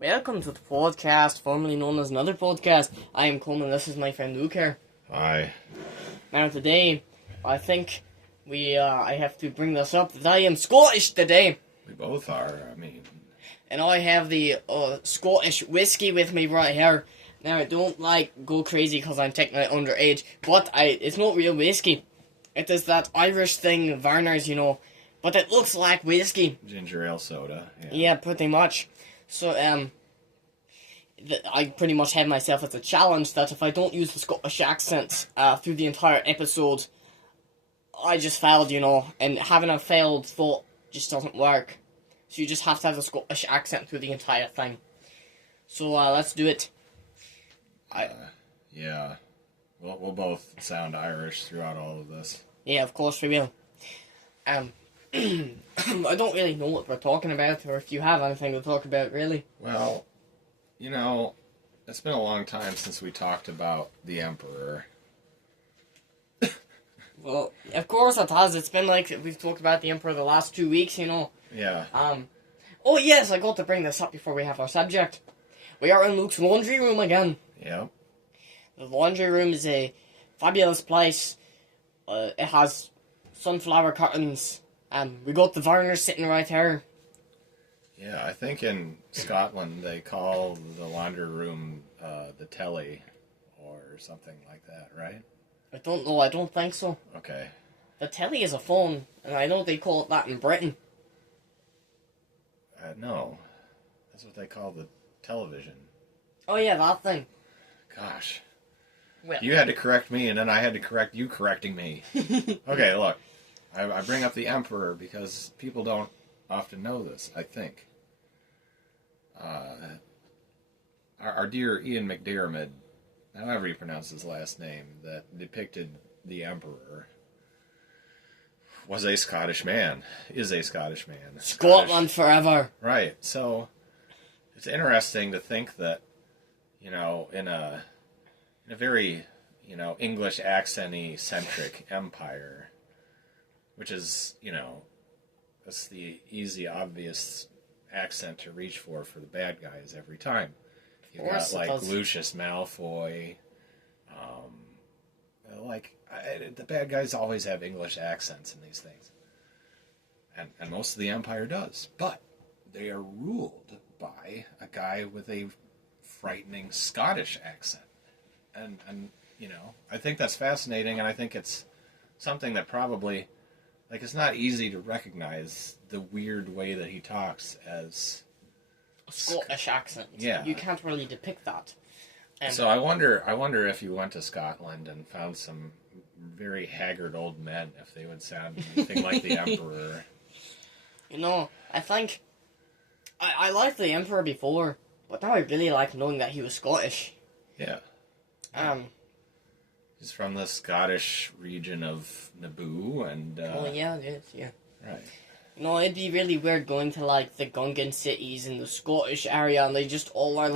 Welcome to the podcast, formerly known as another podcast. I am Coleman, this is my friend Luke here. Hi. Now today, I think I have to bring this up, that I am Scottish today. We both are, And I have the Scottish whiskey with me right here. Now, I don't go crazy because I'm technically underage, but it's not real whiskey. It is that Irish thing, Varner's, but it looks like whiskey. Ginger ale soda. Yeah, pretty much. So, I pretty much have myself as a challenge that if I don't use the Scottish accent through the entire episode, I just failed, and having a failed thought just doesn't work. So you just have to have the Scottish accent through the entire thing. So, let's do it. Yeah. We'll both sound Irish throughout all of this. Yeah, of course we will. I don't really know what we're talking about, or if you have anything to talk about, really. Well, it's been a long time since we talked about the Emperor. Well, of course it has. It's been we've talked about the Emperor the last 2 weeks, Yeah. Oh yes, I got to bring this up before we have our subject. We are in Luke's laundry room again. Yep. The laundry room is a fabulous place. It has sunflower curtains. We got the Varner sitting right here. Yeah, I think in Scotland they call the laundry room the telly or something like that, right? I don't know, I don't think so. Okay. The telly is a phone, and I know they call it that in Britain. No. That's what they call the television. Oh yeah, that thing. Gosh. Well, You had to correct me, and then I had to correct you correcting me. Okay, look. I bring up the Emperor because people don't often know this, I think. Our dear Ian McDiarmid, however you pronounce his last name, that depicted the Emperor, was a Scottish man. Is a Scottish man. Scotland forever. Right. So, it's interesting to think that, in a very, English accent-y centric empire, which is, that's the easy, obvious accent to reach for the bad guys every time. You've got, Lucius Malfoy. The bad guys always have English accents in these things. And most of the empire does. But they are ruled by a guy with a frightening Scottish accent. And I think that's fascinating, and I think it's something that probably, it's not easy to recognize the weird way that he talks as A Scottish accent. Yeah. You can't really depict that. So I wonder if you went to Scotland and found some very haggard old men, if they would sound anything like the Emperor. I think I liked the Emperor before, but now I really like knowing that he was Scottish. Yeah. He's from the Scottish region of Naboo, and... oh, yeah, it is, yeah. Right. It'd be really weird going to, the Gungan cities in the Scottish area, and they just all are,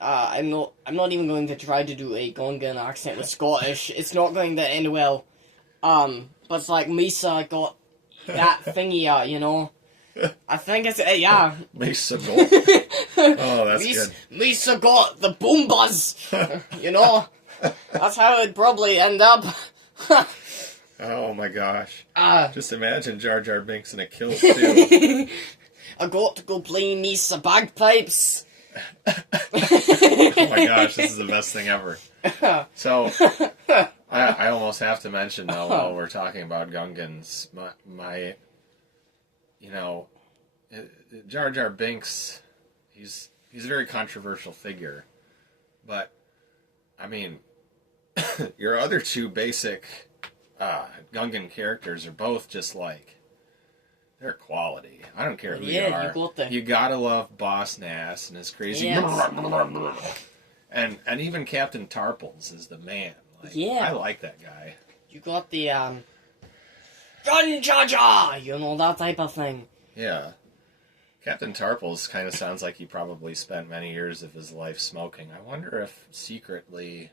I'm not even going to try to do a Gungan accent with Scottish. It's not going to end well. But it's Misa got that thingy, I think it's, yeah. Misa got. Oh, that's good. Misa got the boom buzz, That's how it'd probably end up. Oh my gosh. Just imagine Jar Jar Binks in a kilt, too. I got to go play me some bagpipes. Oh my gosh, this is the best thing ever. So, I almost have to mention, though, while we're talking about Gungans, my Jar Jar Binks, he's a very controversial figure. But, your other two basic Gungan characters are both just they're quality. I don't care who you are. You gotta love Boss Nass and his crazy... Yes. And even Captain Tarples is the man. Yeah. I like that guy. You got the, Gun Jaja! That type of thing. Yeah. Captain Tarples kind of sounds like he probably spent many years of his life smoking. I wonder if secretly...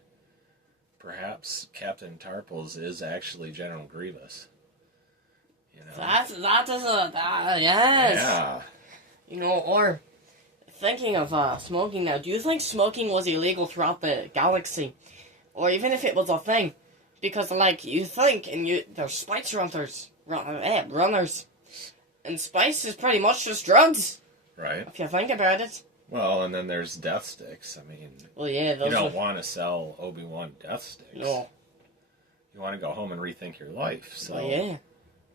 Perhaps Captain Tarples is actually General Grievous. That is a yes. Yeah. Or thinking of smoking now, do you think smoking was illegal throughout the galaxy? Or even if it was a thing? Because, like, you think, and there's spice runners. And spice is pretty much just drugs. Right. If you think about it. Well, and then there's death sticks. I mean, Well, yeah, those you don't want to sell Obi-Wan death sticks. No. You want to go home and rethink your life. So Well, yeah.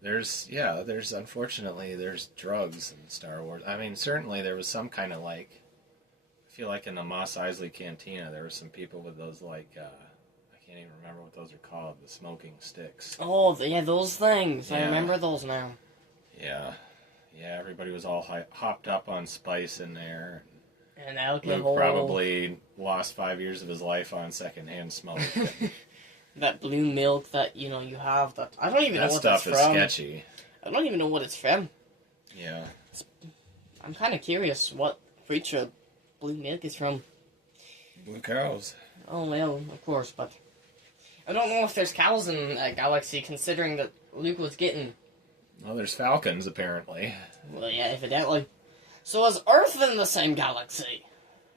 there's unfortunately, there's drugs in Star Wars. I mean, certainly there was some kind of, like, I feel like in the Mos Eisley Cantina, there were some people with those, like, I can't even remember what those are called, the smoking sticks. Oh, yeah, those things. Yeah. I remember those now. Yeah. Yeah, everybody was all hopped up on spice in there. And alcohol. Luke probably lost 5 years of his life on secondhand smoke. That blue milk that, you have that... I don't even know what that that's stuff is from. sketchy. I don't even know what it's from. Yeah. I'm kind of curious what creature blue milk is from. Blue cows. Oh, well, of course, but... I don't know if there's cows in a galaxy, considering that Luke was getting... Well, there's falcons, apparently. Well, yeah, evidently. So is Earth in the same galaxy?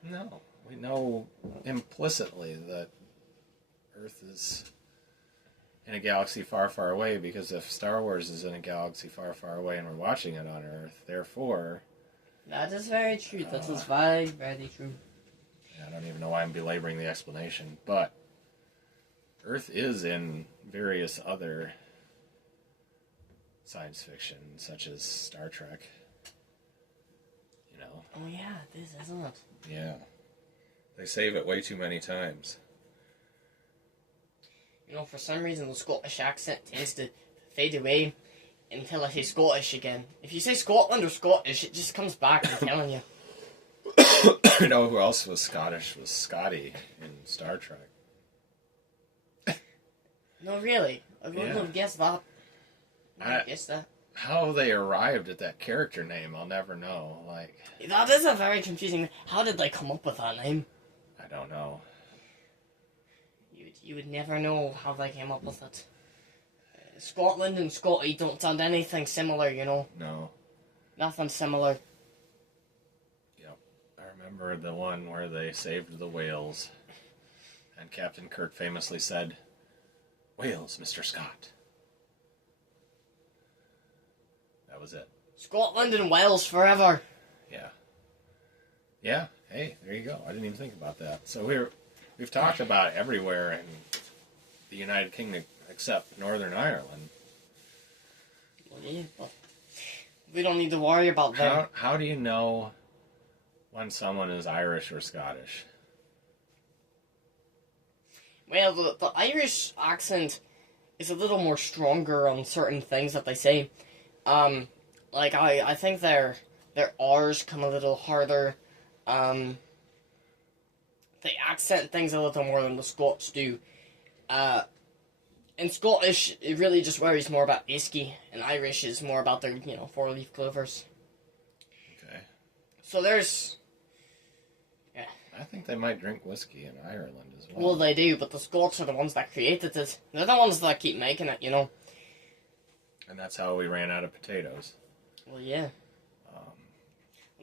No. We know implicitly that Earth is in a galaxy far, far away, because if Star Wars is in a galaxy far, far away and we're watching it on Earth, therefore... That is very true. That is very, very true. I don't even know why I'm belaboring the explanation, but Earth is in various other science fiction, such as Star Trek. Oh yeah, this isn't it? Yeah. They save it way too many times. For some reason the Scottish accent tends to fade away until I say Scottish again. If you say Scotland or Scottish, it just comes back, I'm telling you. You know who else was Scottish? Was Scotty in Star Trek. No, really. I wouldn't have guessed that. I guess that. How they arrived at that character name, I'll never know. Like, that is a very confusing... How did they come up with that name? I don't know. You would never know how they came up with it. Scotland and Scotty don't sound anything similar, No. Nothing similar. Yep. I remember the one where they saved the whales. And Captain Kirk famously said, "Whales, Mr. Scott." That was it. Scotland and Wales forever. Yeah. Yeah. Hey, there you go. I didn't even think about that. So we've talked about everywhere in the United Kingdom except Northern Ireland. Well, yeah, but we don't need to worry about them. How do you know when someone is Irish or Scottish? Well, the Irish accent is a little more stronger on certain things that they say. Like, I think their R's come a little harder. They accent things a little more than the Scots do. In Scottish, it really just worries more about whiskey, and Irish is more about their, four-leaf clovers. Okay. So there's... Yeah. I think they might drink whiskey in Ireland as well. Well, they do, but the Scots are the ones that created it. They're the ones that keep making it, And that's how we ran out of potatoes. Well, yeah.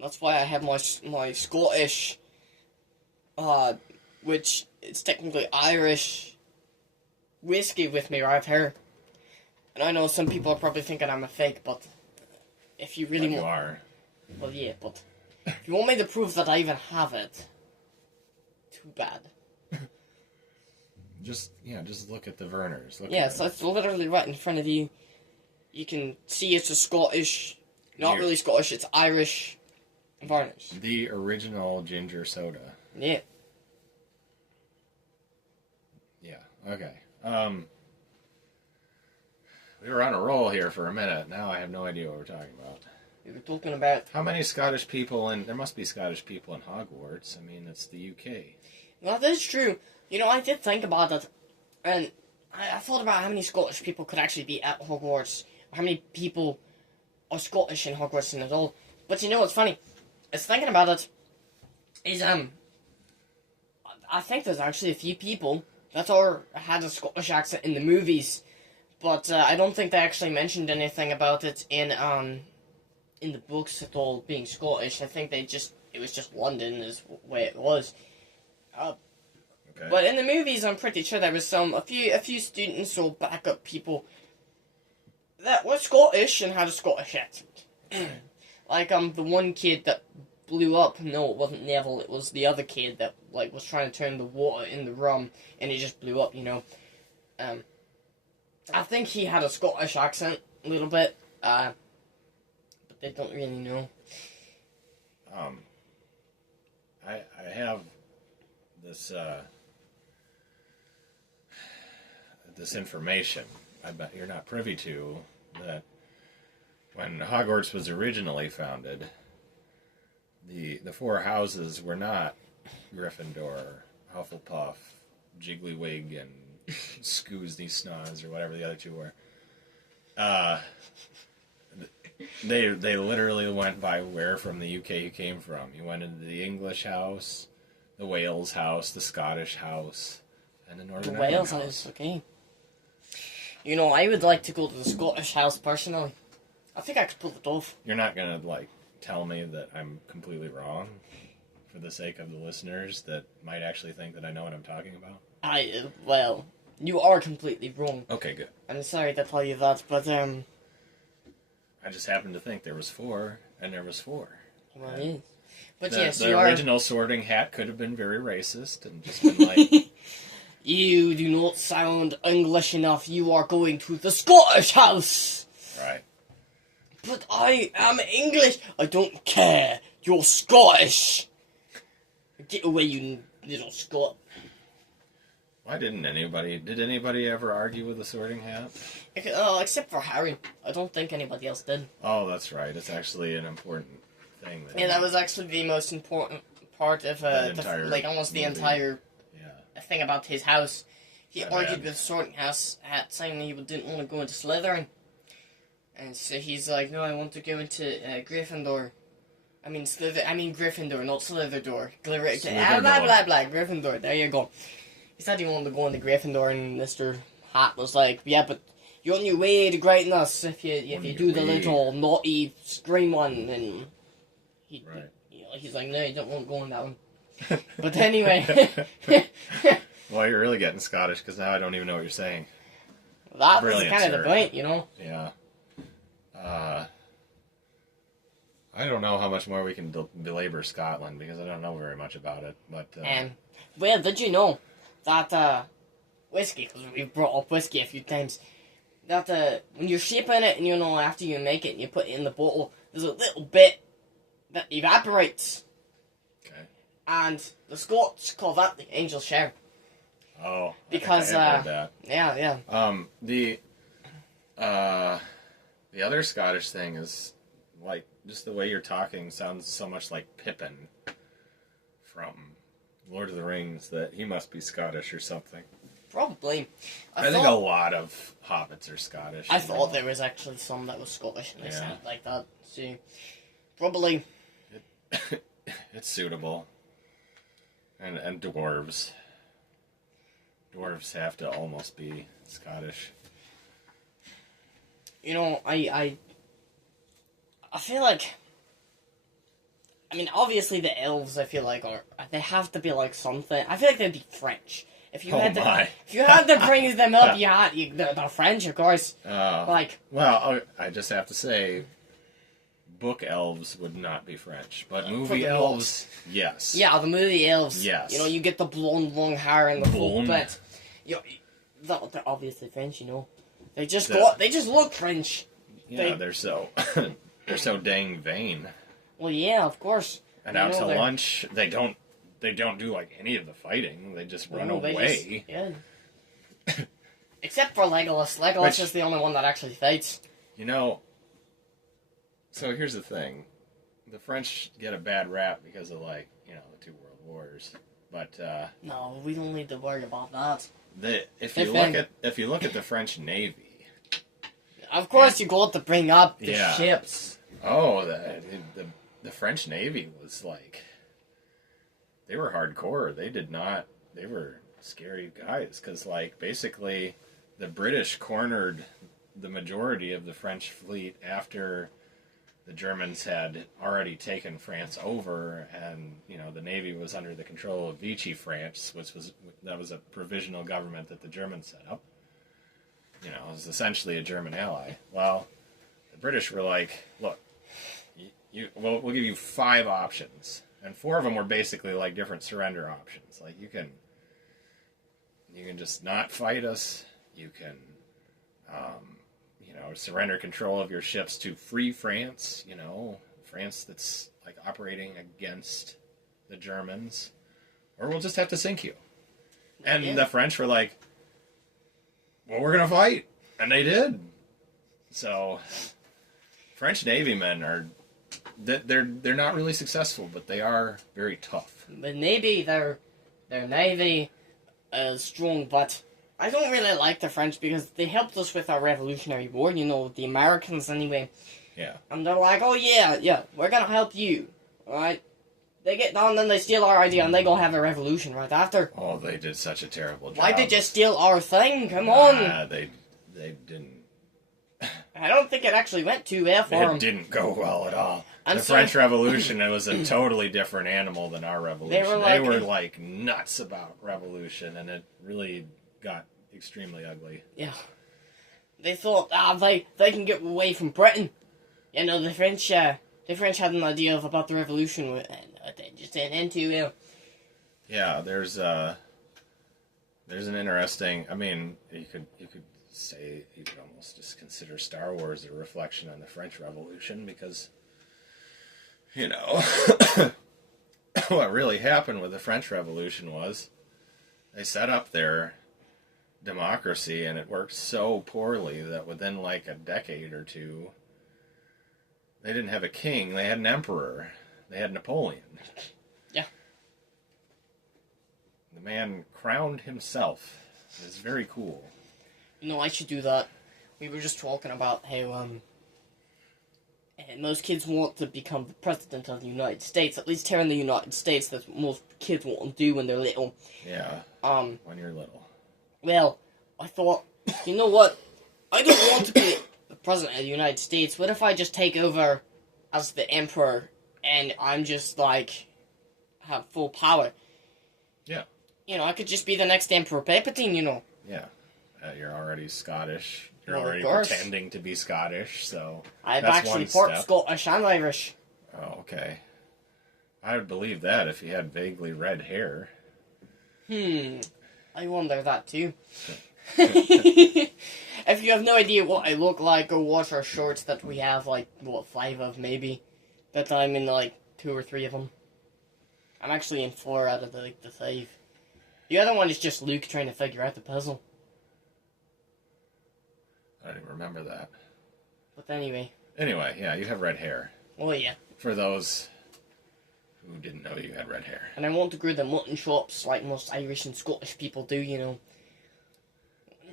That's why I have my Scottish, which is technically Irish, whiskey with me right here. And I know some people are probably thinking I'm a fake, but if you really But want... you are. Well, yeah, but if you want me to prove that I even have it, too bad. Just look at the Verners. So it's literally right in front of you. You can see it's a Scottish, not really Scottish, it's Irish Verners. The original ginger soda. Yeah. Yeah, okay. We were on a roll here for a minute. Now I have no idea what we're talking about. We were talking about... How many Scottish people there must be Scottish people in Hogwarts. I mean, it's the UK. Well, that is true. I did think about it, and I thought about how many Scottish people could actually be at Hogwarts, or how many people are Scottish in Hogwarts and at all. But what's funny? I was thinking about it, is, I think there's actually a few people that had a Scottish accent in the movies, but I don't think they actually mentioned anything about it in the books at all, being Scottish. I think it it was just London is the way it was. Okay. But in the movies, I'm pretty sure there was a few students or backup people that were Scottish and had a Scottish accent. Like the one kid that blew up. No, it wasn't Neville. It was the other kid that like was trying to turn the water in the rum, and it just blew up. You know. I think he had a Scottish accent a little bit. But they don't really know. I have this this information I bet you're not privy to, that when Hogwarts was originally founded, the four houses were not Gryffindor, Hufflepuff, Jiggly-Wig, and Scoozy Snoz, or whatever the other two were. They literally went by where from the UK you came from. You went into the English house, the Wales house, the Scottish house, and the Northern The Ireland Wales house, okay. You know, I would like to go to the Scottish house personally. I think I could pull it off. You're not gonna like tell me that I'm completely wrong, for the sake of the listeners that might actually think that I know what I'm talking about? Well, you are completely wrong. Okay, good. I'm sorry to tell you that, but I just happened to think there was four, and there was four. well, it is. But The, yes, the you original Sorting Hat could have been very racist and just been like, You do not sound English enough. You are going to the Scottish house. right. But I am English. I don't care. You're Scottish. Get away, you little Scot. Why did anybody ever argue with the Sorting Hat? Except for Harry. I don't think anybody else did. Oh, that's right. It's actually an important thing. Yeah, that was actually the most important part of almost the movie. entire thing about his house. He Not argued bad. with Sorting Hat, saying he didn't want to go into Slytherin. And so he's like, no, I want to go into Gryffindor. I mean Gryffindor, not Slytherin. Blah, blah, blah, Gryffindor. There you go. He said he wanted to go into Gryffindor, and Mr. Hat was like, yeah, but you're on your way to greatness if you do the little naughty scream one. And he's like, no, you don't want to go on that one. But anyway. Well, you're really getting Scottish, because now I don't even know what you're saying. That was Brilliant, kind of sir. the point, you know? Yeah. I don't know how much more we can belabor Scotland, because I don't know very much about it. But well, did you know that whiskey, because we've brought up whiskey a few times, that when you're shaping it, and after you make it and you put it in the bottle, there's a little bit that evaporates. okay. And the Scots call that the angel's share. Oh, Because, I have heard that. yeah. The other Scottish thing is, like, just the way you're talking sounds so much like Pippin from Lord of the Rings, that he must be Scottish or something. Probably. I think a lot of hobbits are Scottish. I thought there was actually some that was Scottish, and they sounded like that. So, probably. It's suitable. And dwarves. Dwarves have to almost be Scottish. I feel like, obviously the elves, I feel like, they have to be like something. I feel like they'd be French. If you had to bring them up, they're French, of course. Well, I just have to say, book elves would not be French, but movie elves, yes. Yeah, the movie elves. Yes. You get the blonde, long hair and the full Blonde. bit. They're obviously French, They just look French. Yeah, they're so dang vain. Well, yeah, of course. And out to lunch, they don't do like any of the fighting. They just run away. Except for Legolas. Legolas is the only one that actually fights. So here's the thing. The French get a bad rap because of, the 2 World Wars. But no, we don't need to worry about that. If you look at the French Navy, of course you got to bring up the ships. Oh, the French Navy was they were hardcore. They were scary guys, because basically the British cornered the majority of the French fleet after the Germans had already taken France over, and the Navy was under the control of Vichy France, that was a provisional government that the Germans set up. It was essentially a German ally. Well, the British were like, look, we'll give you 5 options, and 4 of them were basically like different surrender options. Like you can just not fight us. You can, surrender control of your ships to free France. France that's like operating against the Germans, or we'll just have to sink you. And the French were like, well, we're gonna fight, and they did. So, French Navy men they're not really successful, but they are very tough. The Navy, their Navy is strong, but I don't really like the French because they helped us with our Revolutionary War, the Americans anyway. Yeah. And they're like, oh yeah, we're gonna help you, alright? They get down, then they steal our idea, and they go have a revolution right after. Oh, they did such a terrible job. Why did you steal our thing? Come on! They didn't. I don't think it actually went too well for them. It didn't go well at all. And the French Revolution, it was a totally different animal than our revolution. They were like nuts about revolution, and it really got extremely ugly. Yeah. They thought, they can get away from Britain. The French had an idea about the revolution, and they just didn't end too well. Yeah, there's an interesting. I mean, you could almost just consider Star Wars a reflection on the French Revolution, because what really happened with the French Revolution was they set up their democracy, and it worked so poorly that within like a decade or two, they didn't have a king, they had an emperor. They had Napoleon. Yeah. The man crowned himself. It's very cool. I should do that. We were just talking about how, most kids want to become the president of the United States. At least here in the United States, that's what most kids want to do when they're little. Yeah. When you're little. Well, I thought, you know what? I don't want to be the president of the United States. What if I just take over as the emperor and I'm just like have full power? Yeah. I could just be the next Emperor Palpatine. Yeah. You're already Scottish. You're Well, already pretending to be Scottish, so I'm that's actually one part step. Scottish and Irish. Oh, okay. I would believe that if you had vaguely red hair. I wonder that too. If you have no idea what I look like, go watch our shorts that we have, 5 of maybe. That I'm in 2 or 3 of them. I'm actually in 4 out of the 5. The other one is just Luke trying to figure out the puzzle. I don't even remember that. But anyway. Anyway, yeah, you have red hair. Oh yeah. For those who didn't know you had red hair. And I want to grow the mutton chops like most Irish and Scottish people do,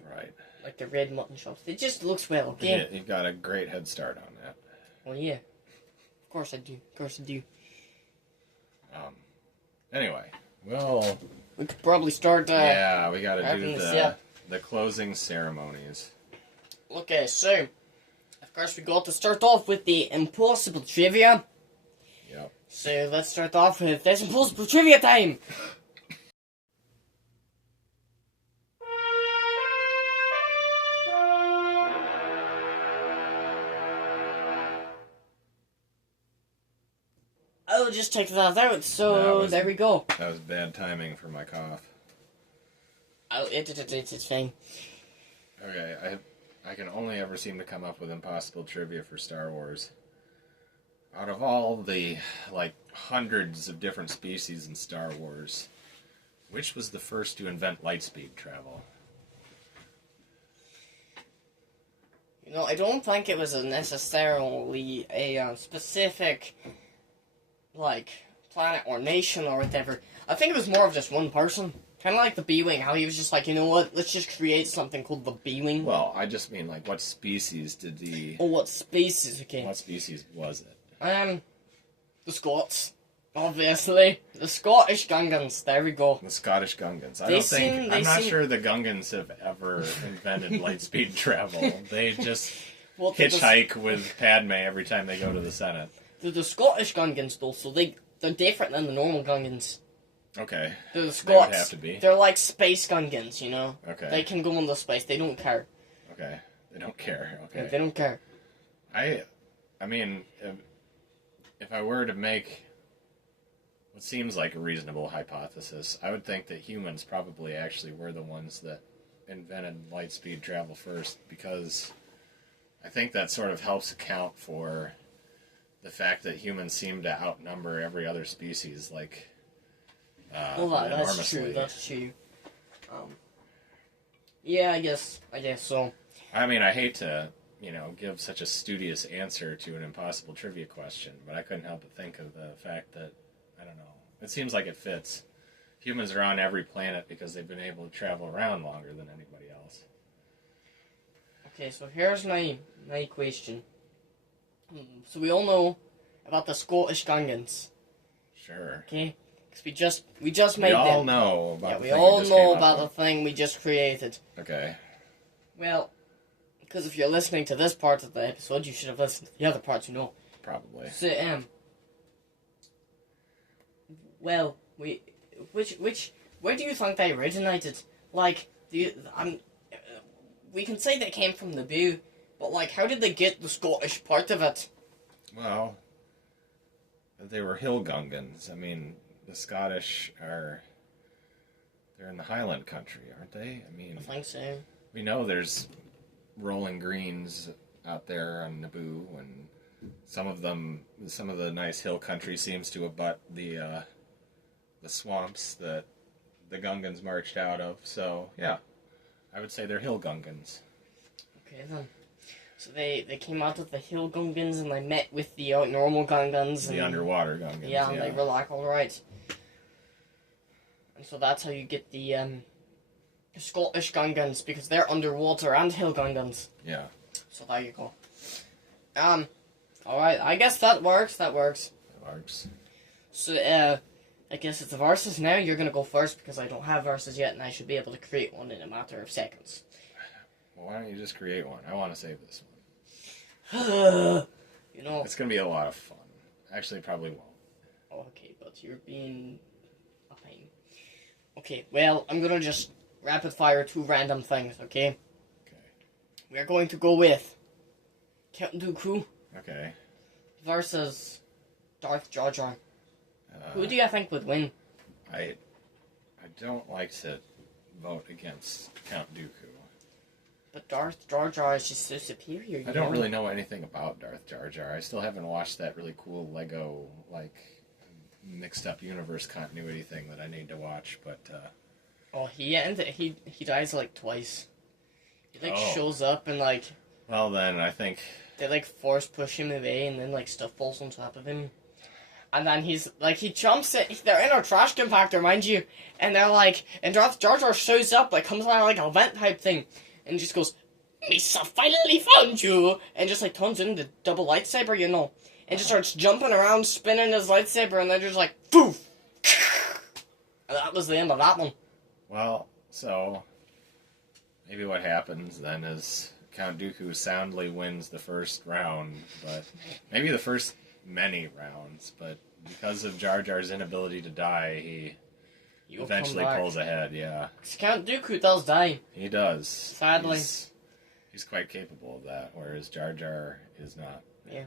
Right. Like the red mutton chops. It just looks well, okay? Yeah, you've got a great head start on that. Well, yeah. Of course I do. Anyway, well... We could probably start, yeah, we gotta do this, the closing ceremonies. Okay, so... Of course we got to start off with the impossible trivia. Yep. So let's start off with this impossible trivia time! I'll just take that out, so there we go. That was bad timing for my cough. Oh, it's fine. Okay, I can only ever seem to come up with impossible trivia for Star Wars. Out of all the, hundreds of different species in Star Wars, which was the first to invent lightspeed travel? I don't think it was necessarily a specific, planet or nation or whatever. I think it was more of just one person. Kind of like the B-Wing, how he was just like, you know what, let's just create something called the B-Wing. Well, I just mean, what species did the... Oh, what species, okay. What species was it? The Scots. Obviously. The Scottish Gungans, there we go. The Scottish Gungans. I'm not sure the Gungans have ever invented lightspeed travel. They just Well, they're hitchhike with Padme every time they go to the Senate. They're the Scottish Gungans, though, so they're different than the normal Gungans. Okay. They're the They would Scots. have to be. They're like space Gungans, you know? Okay. They can go into space. They don't care. Okay. They don't care. Okay. They don't care. I mean, if I were to make what seems like a reasonable hypothesis, I would think that humans probably actually were the ones that invented light-speed travel first, because I think that sort of helps account for the fact that humans seem to outnumber every other species, like, Well, that's enormously. true. That's true. Yeah, I guess so. I mean, I hate to, give such a studious answer to an impossible trivia question, but I couldn't help but think of the fact that, I don't know, it seems like it fits. Humans are on every planet because they've been able to travel around longer than anybody else. Okay, so here's my question. So we all know about the Scottish Gungans, Sure. okay? Because we just made We all them. know about Yeah, the we thing all just know came up about the with. thing we just created. Okay. Well, because if you're listening to this part of the episode, you should have listened to the other parts, you know. Probably. So, well, where do you think they originated? Like, we can say they came from the Boo, but like, how did they get the Scottish part of it? Well, they were hill Gungans. I mean, the Scottish they're in the Highland country, aren't they? I mean, I think so. we know there's rolling greens out there on Naboo, and some of the nice hill country seems to abut the swamps that the Gungans marched out of. So yeah, I would say they're hill Gungans. Okay then. So they came out of the hill Gungans and they met with the normal Gungans. The and, underwater Gungans. Yeah, and they were like, alright. And so that's how you get the Scottish Gungans, because they're underwater and hill Gungans. Yeah. So there you go. Alright, I guess that works. That works. So, I guess it's the verses now. You're gonna go first because I don't have verses yet and I should be able to create one in a matter of seconds. Well, why don't you just create one? I want to save this one. You know. It's going to be a lot of fun. Actually, it probably won't. Okay, but you're being a pain. Okay, well, I'm gonna just rapid fire two random things, okay? Okay. We're going to go with Count Dooku Okay. versus Darth Jar Jar. Who do you think would win? I don't like to vote against Count Dooku. But Darth Jar Jar is just so superior. You I don't know? really know anything about Darth Jar Jar. I still haven't watched that really cool Lego, like, mixed up universe continuity thing that I need to watch, but Oh, he dies like twice. He like Oh. shows up and like well then I think they like force push him away and then like stuff falls on top of him. And then he jumps it. They're in a trash compactor, mind you. And they're like, and Darth Jar Jar shows up, like comes out like a vent type thing, and just goes, "Misa finally found you," and just like turns into double lightsaber, you know, and just starts jumping around, spinning his lightsaber, and they're just like, poof. And that was the end of that one. well, so maybe what happens then is Count Dooku soundly wins the first round, but maybe the first many rounds, but because of Jar Jar's inability to die, he You'll eventually come back. pulls ahead. Yeah, 'Cause Count Dooku does die. he does. Sadly. He's quite capable of that, whereas Jar Jar is not. Yeah.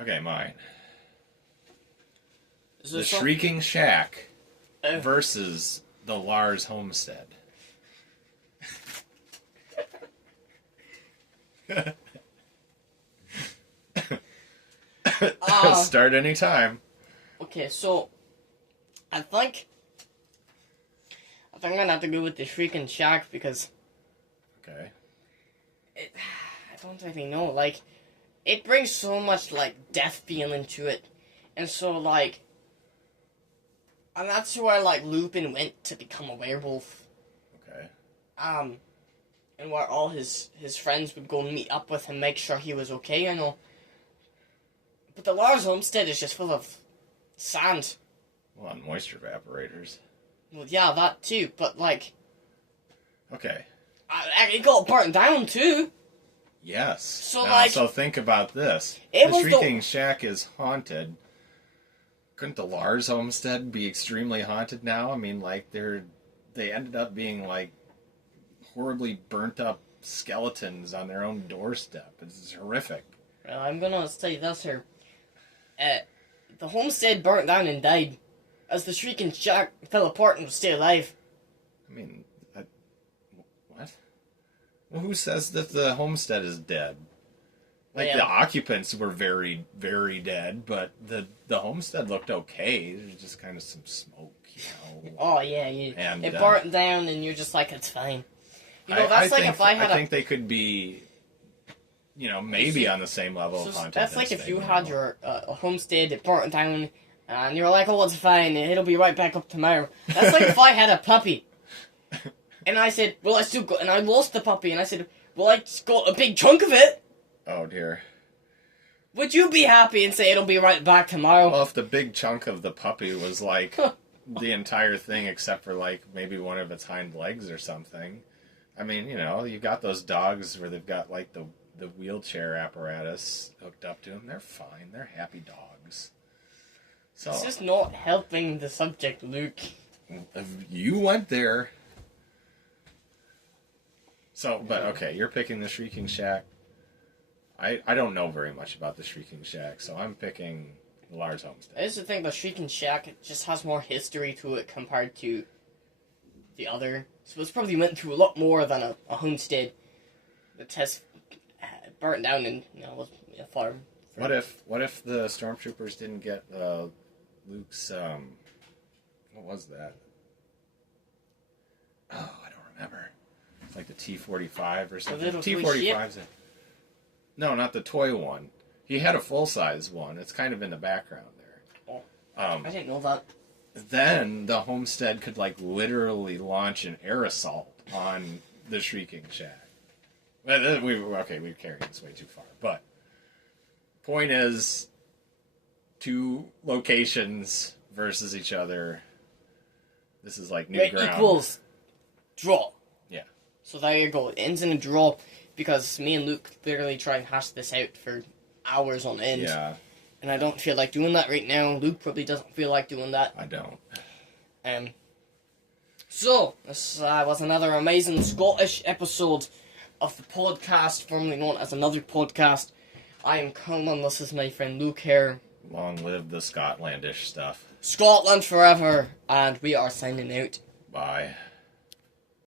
Okay, mine. Is there The some- Shrieking Shack Uh. versus the Lars Homestead. Start anytime. Okay, so I think I'm gonna have to go with the Shrieking Shack because Okay. I don't really know. Like, it brings so much like death feeling to it, and so like, and that's where like Lupin went to become a werewolf. Okay. And where all his friends would go meet up with him, make sure he was okay, you know. But the Lars Homestead is just full of sand. Well, and moisture evaporators. Well, yeah, that too. But like, Okay. It got burnt down too. Yes. So, so think about this. It The was Shrieking Shack is haunted. Couldn't the Lars homestead be extremely haunted now? I mean, like, they ended up being, like, horribly burnt up skeletons on their own doorstep. It's horrific. Well, I'm gonna say this here. The homestead burnt down and died, as the Shrieking Shack fell apart and was still alive. I mean, what? Well, who says that the homestead is dead? Like, the occupants were very, very dead, but the homestead looked okay. There's just kind of some smoke, you know. Oh, yeah. And, it burnt down, and you're just like, it's fine. You know, that's like if I had I think they could be, you know, maybe on the same level of haunted. That's like if you had your homestead, it burnt down, and you're like, oh, it's fine, it'll be right back up tomorrow. That's like if I had a puppy, and I said, well, I still got, and I lost the puppy, and I said, well, I just got a big chunk of it. Oh, dear. Would you be happy and say it'll be right back tomorrow? Well, if the big chunk of the puppy was like the entire thing except for like maybe one of its hind legs or something. I mean, you know, you got those dogs where they've got like the wheelchair apparatus hooked up to them. They're fine. They're happy dogs. So it's just not helping the subject, Luke. You went there. So, but okay, you're picking the Shrieking Shack. I don't know very much about the Shrieking Shack, so I'm picking the Lars homestead. I just think the Shrieking Shack, it just has more history to it compared to the other. So it's probably went through a lot more than a homestead that has burnt down and, you know, was a farm. What if the stormtroopers didn't get Luke's what was that? Oh, I don't remember. It's like the T-45 or something. T-45's it. No, not the toy one. He had a full-size one. It's kind of in the background there. Oh, I didn't know that. Then the homestead could, like, literally launch an air assault on the Shrieking Shack. We're carrying this way too far. But, point is, two locations versus each other. This is like new ground. Equals draw. Yeah. So there you go. It ends in a draw. Because me and Luke literally try and hash this out for hours on end. Yeah. And I don't feel like doing that right now. Luke probably doesn't feel like doing that. I don't. So, this was another amazing Scottish episode of the podcast, formerly known as Another Podcast. I am Coleman, this is my friend Luke here. Long live the Scotlandish stuff. Scotland forever, and we are signing out. Bye.